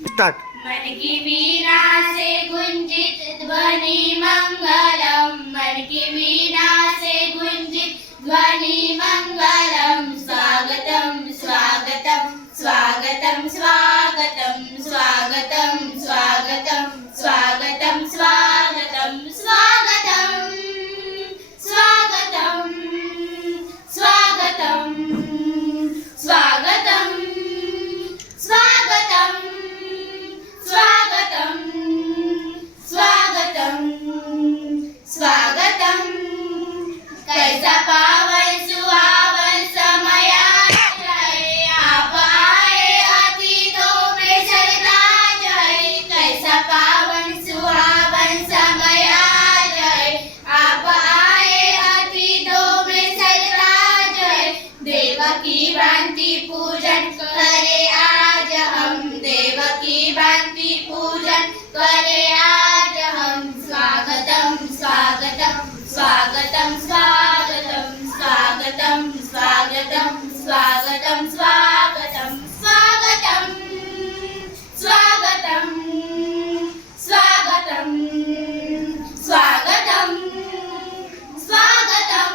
स्टार्ट। मन की वीणा से गुंजित ध्वनि मंगलम, मन की वीणा से गुंजित ध्वनि मंगलम। स्वागतम स्वागतम स्वागतम स्वागतम स्वागतम स्वागतम स्वागतम स्वागतम स्वागतम स्वागतम स्वागतम स्वागतम स्वागतम स्वागतम स्वागतम स्वागतम। कैसा पावन सुहावन समय आए, आप आए अतिथों में सदा जय। कैसा पावन सुहावन समय आए, आप आए अतिथों में सदा जय। देव की भांति पूजन करे आज हम, देव की भांति पूजन करे आज हम। स्वागतम स्वागतम स्वागतम स्वागतम स्वागतम स्वागतम स्वागतम स्वागतम स्वागतम स्वागतम स्वागतम स्वागतम स्वागतम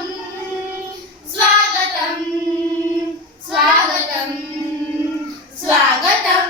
स्वागतम स्वागतम स्वागतम।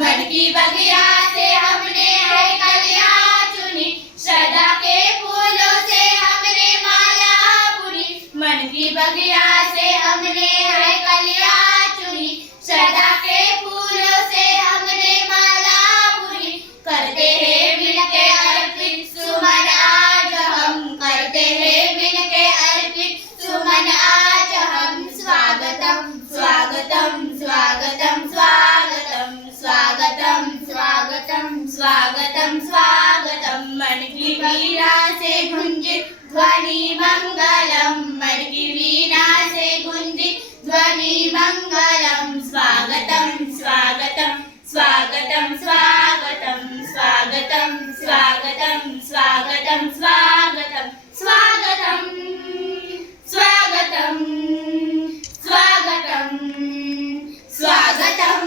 मन की बगिया से हमने है कलियां चुनी, श्रद्धा के फूलों से हमने माला बुनी। मन की बगिया से हमने है कलियां चुनी, श्रद्धा के फूलों से हमने माला बुनी। करते हैं मिलके अर्पित सुमन आज हम, करते हैं मिलके अर्पित सुमन आज हम। स्वागतम स्वागतम स्वागतम स्वागतम स्वागतम स्वागतम स्वागतम स्वागतम। मन की वीणा से गुंजित ध्वनि मंगलम, मन की वीणा से गुंजित ध्वनि मंगलम। स्वागतम स्वागतम स्वागतम स्वागतम स्वागतम स्वागतम स्वागतम स्वागतम स्वागतम स्वागतम स्वागतम स्वागतम।